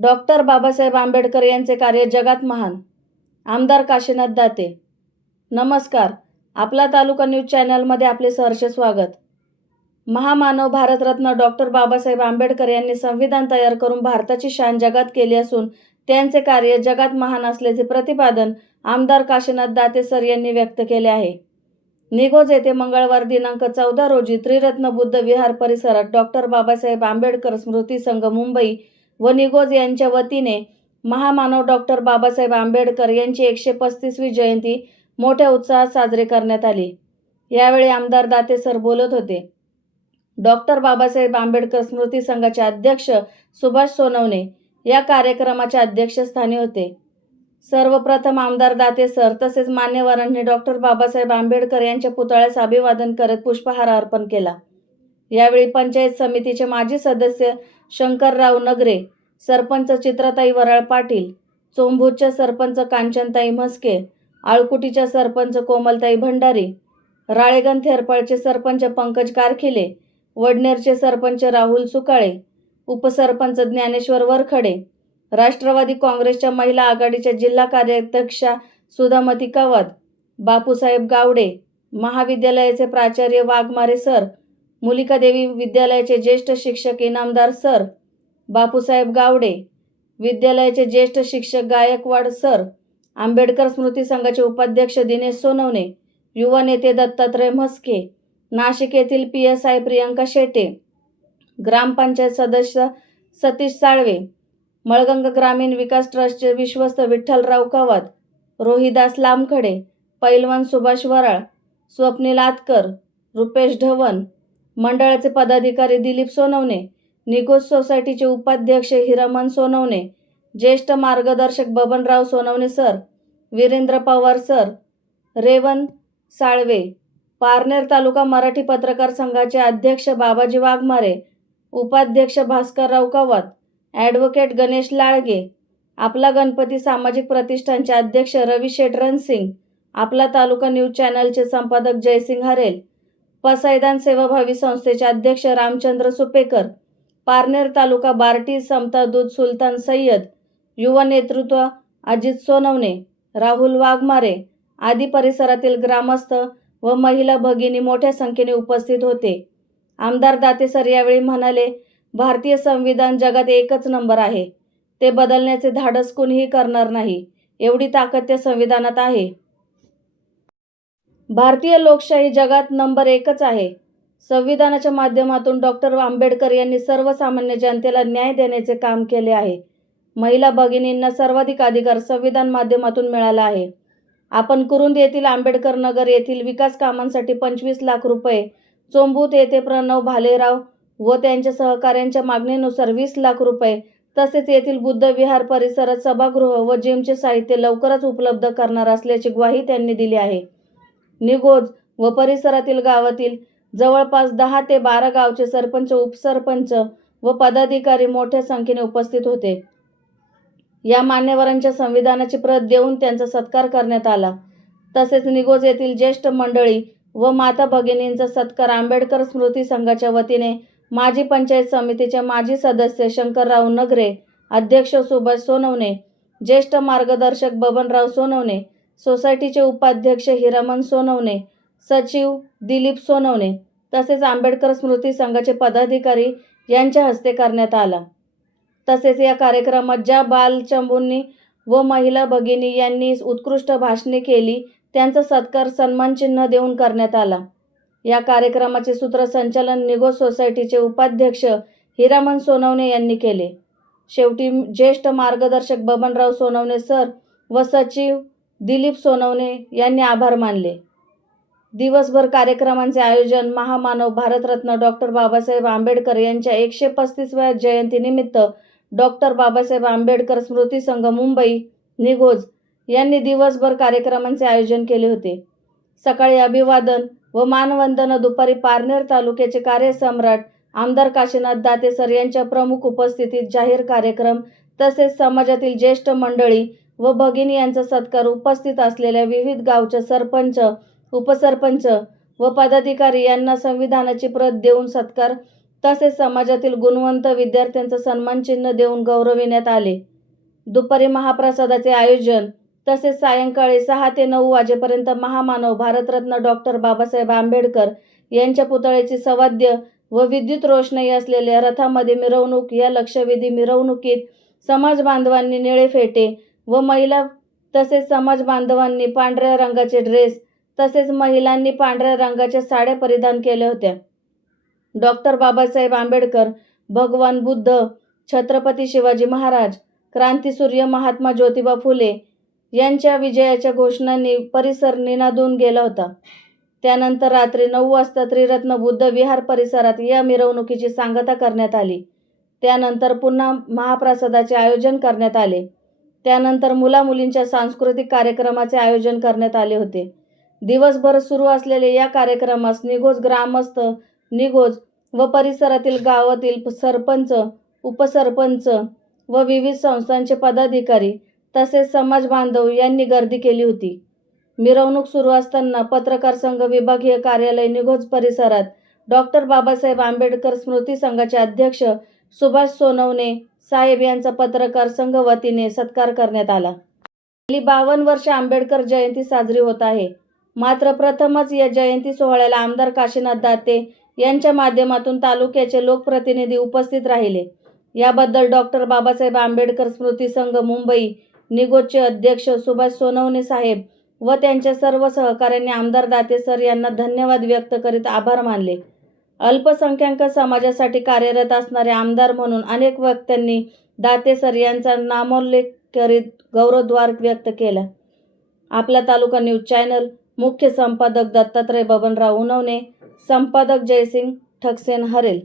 Doctor Babasaheb Ambedkar यांचे कार्य जगात महान. आमदार काशीनाथ दाते. नमस्कार. आपला तालुका न्यूज चॅनलमध्ये आपले सहर्ष स्वागत. महामानव भारतरत्न डॉक्टर बाबासाहेब आंबेडकर यांनी संविधान तयार करून भारताची शान जगात केली असून त्यांचे कार्य जगात महान असल्याचे प्रतिपादन आमदार काशीनाथ दाते सर यांनी व्यक्त केले आहे. निघोज येथे मंगळवार दिनांक 14 रोजी त्रिरत्न बुद्ध विहार परिसरात डॉक्टर बाबासाहेब आंबेडकर स्मृती संघ मुंबई व निघोज यांच्या वतीने महामानव डॉक्टर बाबासाहेब आंबेडकर यांची 135वी जयंती मोठ्या उत्साहात साजरी करण्यात आली. यावेळी आमदार दाते सर बोलत होते. डॉक्टर बाबासाहेब आंबेडकर स्मृती संघाचे अध्यक्ष सुभाष सोनवणे या कार्यक्रमाच्या अध्यक्षस्थानी होते. सर्वप्रथम आमदार दाते सर तसेच मान्यवरांनी डॉक्टर बाबासाहेब आंबेडकर यांच्या पुतळ्यास अभिवादन करत पुष्पहार अर्पण केला. यावेळी पंचायत समितीचे माजी सदस्य शंकरराव नगरे, सरपंच चित्रताई वराळ पाटील, चोंभूरच्या सरपंच कांचनताई म्हस्के, आळकुटीच्या सरपंच कोमलताई भंडारी, राळेगण थेरपाळचे सरपंच पंकज कारखिले, वडनेरचे सरपंच राहुल सुकाळे, उपसरपंच ज्ञानेश्वर वरखडे, राष्ट्रवादी काँग्रेसच्या महिला आघाडीच्या जिल्हा कार्याध्यक्षा सुधामती कावत, बापूसाहेब गावडे, महाविद्यालयाचे प्राचार्य वाघमारे सर, मुलिकादेवी विद्यालयाचे ज्येष्ठ शिक्षक इनामदार सर, बापूसाहेब गावडे, विद्यालयाचे ज्येष्ठ शिक्षक गायकवाड सर, आंबेडकर स्मृती संघाचे उपाध्यक्ष दिनेश सोनवणे, युवा नेते दत्तात्रय म्हस्के, नाशिक येथील PSI प्रियंका शेटे, ग्रामपंचायत सदस्य सतीश साळवे, मळगंग ग्रामीण विकास ट्रस्टचे विश्वस्त विठ्ठलराव कावत, रोहिदास लामखडे, पैलवान सुभाष वराळ, स्वप्नील आतकर, रुपेश ढवण, मंडळाचे पदाधिकारी दिलीप सोनवणे, निघोज सोसायटीचे उपाध्यक्ष हिरामन सोनवणे, ज्येष्ठ मार्गदर्शक बबनराव सोनवणे सर, वीरेंद्र पवार सर, रेवण साळवे, पारनेर तालुका मराठी पत्रकार संघाचे अध्यक्ष बाबाजी वाघमारे, उपाध्यक्ष भास्करराव कावत, ॲडव्होकेट गणेश लाळगे, आपला गणपती सामाजिक प्रतिष्ठानचे अध्यक्ष रवी शेठ रणसिंग, आपला तालुका न्यूज चॅनलचे संपादक जयसिंग हरेल, पसायदान सेवाभावी संस्थेचे अध्यक्ष रामचंद्र सुपेकर, पारनेर तालुका बार्टी समता दूध सुलतान सय्यद, युवा नेतृत्व अजित सोनवणे, राहुल वाघमारे आदी परिसरातील ग्रामस्थ व महिला भगिनी मोठ्या संख्येने उपस्थित होते. आमदार दाते सर यावेळी म्हणाले, भारतीय संविधान जगात एकच नंबर आहे. ते बदलण्याचे धाडस कुणीही करणार नाही, एवढी ताकद त्या संविधानात आहे. भारतीय लोकशाही जगात नंबर 1च आहे. संविधानाच्या माध्यमातून डॉक्टर आंबेडकर यांनी सर्वसामान्य जनतेला न्याय देण्याचे काम केले आहे. महिला भगिनींना सर्वाधिक अधिकार संविधान माध्यमातून मिळाला आहे. आपण कुरुंद येथील आंबेडकर नगर येथील विकास कामांसाठी 25 लाख रुपये, चोंबूत येथे प्रणव भालेराव व त्यांच्या सहकाऱ्यांच्या मागणीनुसार 20 लाख रुपये तसेच येथील बुद्ध विहार परिसरात सभागृह व जिमचे साहित्य लवकरच उपलब्ध करणार असल्याची ग्वाही त्यांनी दिली आहे. निघोज व परिसरातील गावातील जवळपास 10 ते 12 गावचे सरपंच, उपसरपंच व पदाधिकारी मोठ्या संख्येने उपस्थित होते. या मान्यवरांच्या संविधानाची प्रत देऊन त्यांचा सत्कार करण्यात आला. तसेच निघोज येथील ज्येष्ठ मंडळी व माता भगिनींचा सत्कार आंबेडकर स्मृती संघाच्या वतीने माजी पंचायत समितीचे माजी सदस्य शंकरराव नगरे, अध्यक्ष सुभाष सोनवणे, ज्येष्ठ मार्गदर्शक बबनराव सोनवणे, सोसायटीचे उपाध्यक्ष हिरामन सोनवणे, सचिव दिलीप सोनवणे तसेच आंबेडकर स्मृती संघाचे पदाधिकारी यांच्या हस्ते करण्यात आला. तसेच या कार्यक्रमात ज्या बालचंबूंनी व महिला भगिनी यांनी उत्कृष्ट भाषणे केली त्यांचा सत्कार सन्मानचिन्ह देऊन करण्यात आला. या कार्यक्रमाचे सूत्रसंचालन निघोज सोसायटीचे उपाध्यक्ष हिरामन सोनवणे यांनी केले. शेवटी ज्येष्ठ मार्गदर्शक बबनराव सोनवणे सर व सचिव दिलीप सोनवणे यांनी आभार मानले. दिवसभर कार्यक्रमांचे आयोजन महामानव भारतरत्न डॉक्टर बाबासाहेब आंबेडकर यांच्या 135व्या जयंतीनिमित्त डॉक्टर बाबासाहेब आंबेडकर स्मृती संघ मुंबई निघोज यांनी दिवसभर कार्यक्रमांचे आयोजन केले होते. सकाळी अभिवादन व मानवंदना, दुपारी पारनेर तालुक्याचे कार्यसम्राट आमदार काशीनाथ दाते सर यांच्या प्रमुख उपस्थितीत जाहीर कार्यक्रम तसेच समाजातील ज्येष्ठ मंडळी व भगिनी यांचा सत्कार, उपस्थित असलेल्या विविध गावच्या सरपंच, उपसरपंच व पदाधिकारी यांना संविधानाची प्रत देऊन सत्कार तसेच समाजातील गुणवंत विद्यार्थ्यांचं सन्मानचिन्ह देऊन गौरविण्यात आले. दुपारी महाप्रसादाचे आयोजन तसेच सायंकाळी 6 ते 9 वाजेपर्यंत महामानव भारतरत्न डॉक्टर बाबासाहेब आंबेडकर यांच्या पुतळ्याची सवाद्य व विद्युत रोषणाई असलेल्या रथामध्ये मिरवणूक. या लक्षवेधी मिरवणुकीत समाज बांधवांनी निळे फेटे व महिला तसेच समाज बांधवांनी पांढऱ्या रंगाचे ड्रेस तसेच महिलांनी पांढऱ्या रंगाच्या साड्या परिधान केल्या होत्या. डॉक्टर बाबासाहेब आंबेडकर, भगवान बुद्ध, छत्रपती शिवाजी महाराज, क्रांतीसूर्य महात्मा ज्योतिबा फुले यांच्या विजयाच्या घोषणांनी परिसर निनादून गेला होता. त्यानंतर रात्री 9 वाजता त्रिरत्न बुद्ध विहार परिसरात या मिरवणुकीची सांगता करण्यात आली. त्यानंतर पुन्हा महाप्रसादाचे आयोजन करण्यात आले. त्यानंतर मुलामुलींच्या सांस्कृतिक कार्यक्रमाचे आयोजन करण्यात आले होते. दिवसभर सुरू असलेल्या या समारंभास निघोज ग्रामस्थ, निघोज व परिसरातील गावातील सरपंच, उपसरपंच व विविध संस्थांचे पदाधिकारी तसेच समाज बांधव यांनी गर्दी केली होती. मिरवणूक सुरू असताना पत्रकार संघ विभागीय कार्यालय निघोज परिसरात डॉक्टर बाबासाहेब आंबेडकर स्मृती संघाचे अध्यक्ष सुभाष सोनवणे साहेब यांचा पत्रकार संघ वतीने सत्कार करण्यात आला. गेली 52 वर्षे आंबेडकर जयंती साजरी होत आहे. मात्र प्रथमच या जयंती सोहळ्याला आमदार काशीनाथ दाते यांच्या माध्यमातून तालुक्याचे लोकप्रतिनिधी उपस्थित राहिले. याबद्दल डॉक्टर बाबासाहेब आंबेडकर स्मृती संघ मुंबई निघोजचे अध्यक्ष सुभाष सोनवणे साहेब व त्यांच्या सर्व सहकाऱ्यांनी आमदार दाते सर यांना धन्यवाद व्यक्त करीत आभार मानले. अल्पसंख्याक समाजासाठी कार्यरत असणारे आमदार म्हणून अनेक वक्त्यांनी दाते सर यांचा नामोल्लेख करीत गौरवोद्गार व्यक्त केला. आपला तालुका न्यूज चॅनल मुख्य संपादक दत्तात्रय बबनराव उनवणे, संपादक जयसिंग ठकसेन हरेल.